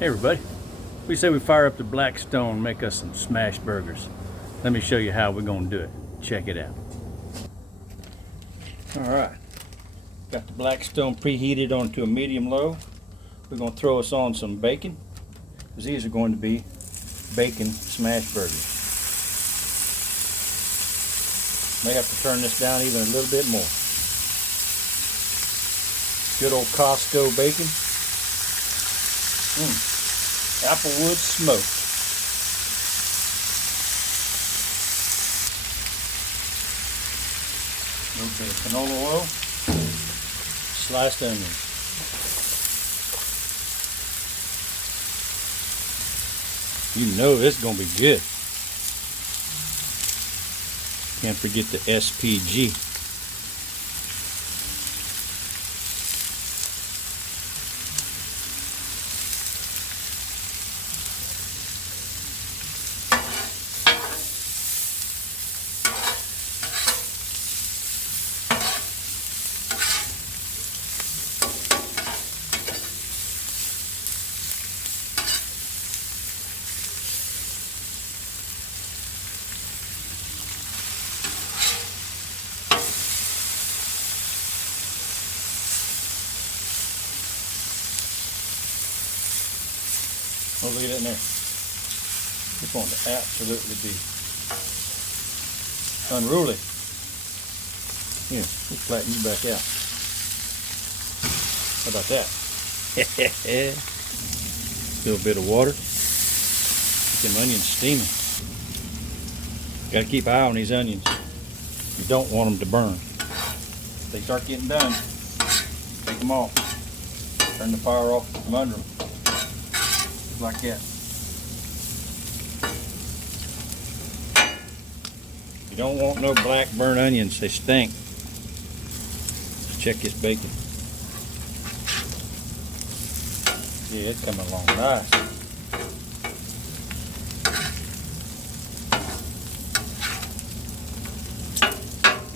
Hey everybody, we say we fire up the BlackStone, make us some smash burgers. Let me show you how we're gonna do it. Check it out. Alright, got the BlackStone preheated onto a medium low. We're gonna throw us on some bacon, because these are going to be bacon smash burgers. May have to turn this down even a little bit more. Good old Costco bacon. Applewood smoked. A little bit of canola oil. Sliced onions. You know this is going to be good. Can't forget the SPG. Oh, look at that in there. It's going to absolutely be unruly. Here, let's flatten you back out. How about that? A little bit of water. Get them onions steaming. Got to keep an eye on these onions. You don't want them to burn. If they start getting done, take them off. Turn the fire off from under them. Like that. You don't want no black burnt onions, they stink. Let's check this bacon. Yeah, it's coming along nice.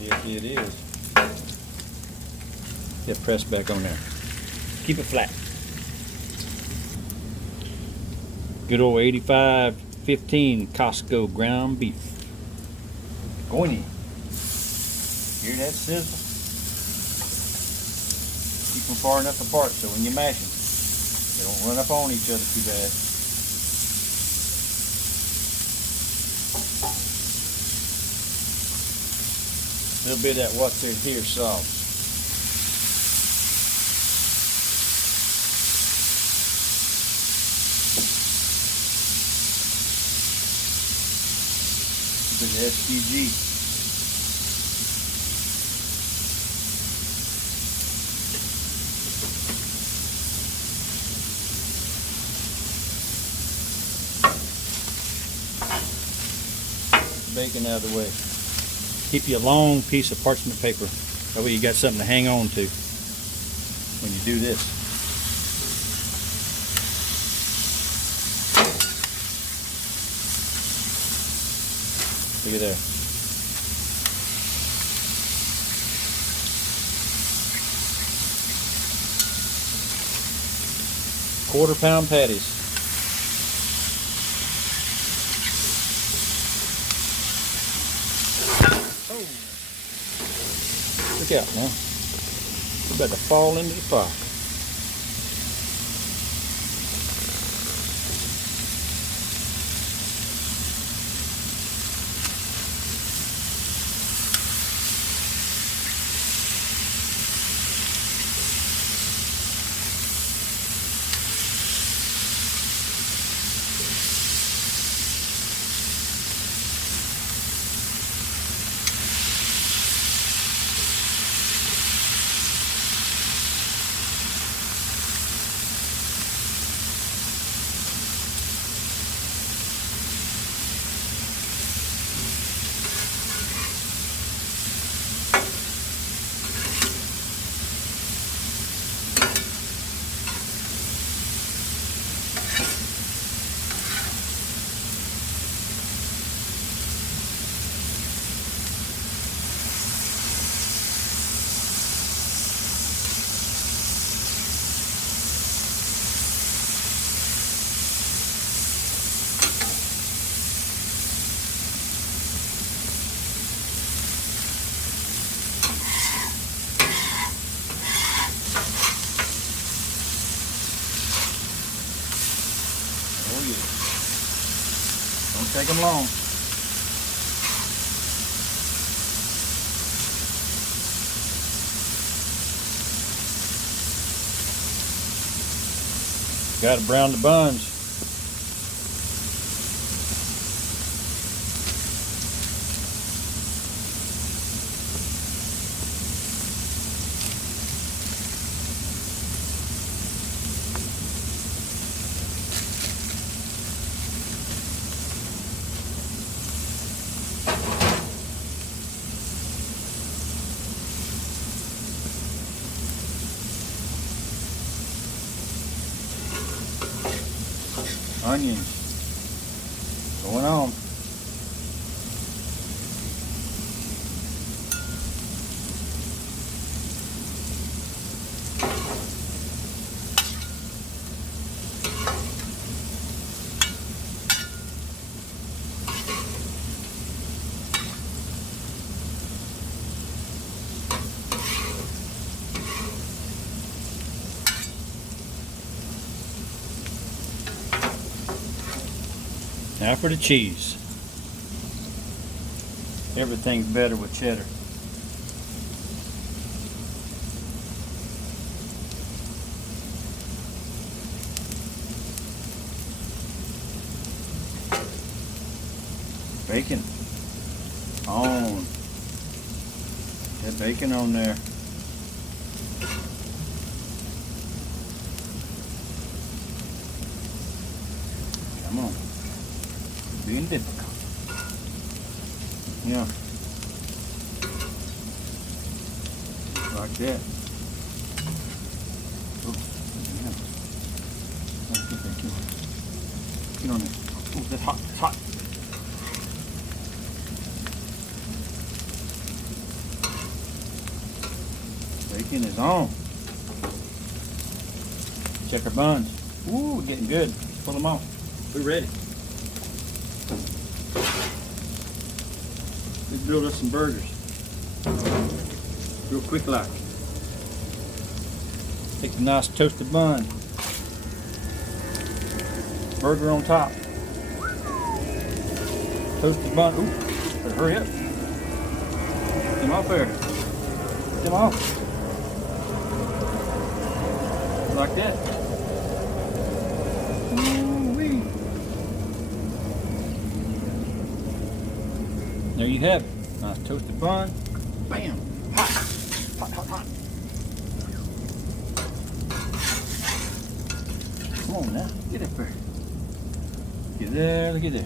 Yes, it is. Get pressed back on there. Keep it flat. Good old 85-15 Costco ground beef. Going in. Hear that sizzle? Keep them far enough apart so when you mash them, they don't run up on each other too bad. A little bit of that what's in here sauce. The SPG. Bacon out of the way. Keep you a long piece of parchment paper. That way you got something to hang on to when you do this. Look at there. Quarter-pound patties. Oh. Look out now. We're about to fall into the fire. yeah. Don't take them long. Got to brown the buns. Onions going on. Now for the cheese. Everything's better with cheddar. Bacon on. Get bacon on there. Come on. Being difficult. Yeah. Like that. Oh, yeah. Get on there. Oh, that's hot. It's hot. Bacon is on. Check our buns. Ooh, we're getting good. Pull them off. We're ready. Let's build us some burgers. Real quick like. Take the nice toasted bun. Burger on top. Toasted bun. Ooh, better hurry up. Get them off there. Get them off. Like that. Ooh-wee. There you have it. Nice toasted bun. Bam! Hot! Hot, hot, hot. Come on now. Get up there. Get there, look at there.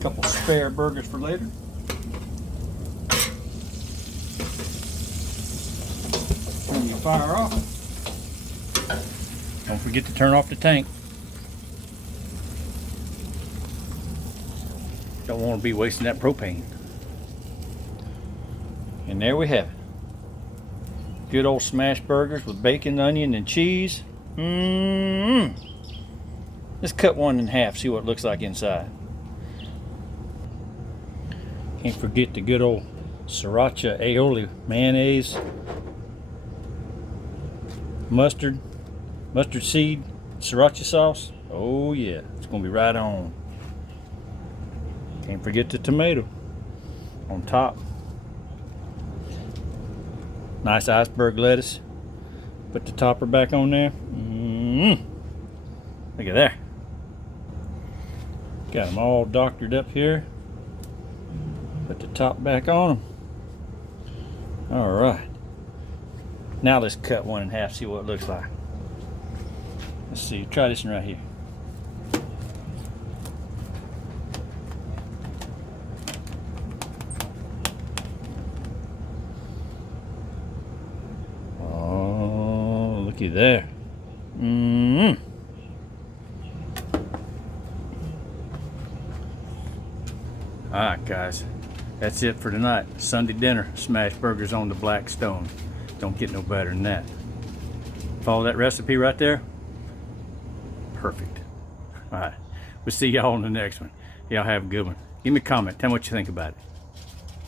Couple spare burgers for later. Turn your fire off. Don't forget to turn off the tank. Don't want to be wasting that propane. And there we have it. Good old smash burgers with bacon, onion, and cheese. Let's cut one in half, see what it looks like inside. Can't forget the good old sriracha aioli mayonnaise, mustard seed, sriracha sauce. Oh yeah, it's gonna be right on. Can't forget the tomato on top. Nice iceberg lettuce. Put the topper back on there. Look at there. Got them all doctored up here. Put the top back on them. All right. Now let's cut one in half, see what it looks like. Let's see, try this one right here. Oh, looky there. Alright guys, that's it for tonight. Sunday dinner, smash burgers on the BlackStone. Don't get no better than that. Follow that recipe right there. Perfect. Alright, we'll see y'all on the next one. Y'all have a good one. Give me a comment, tell me what you think about it.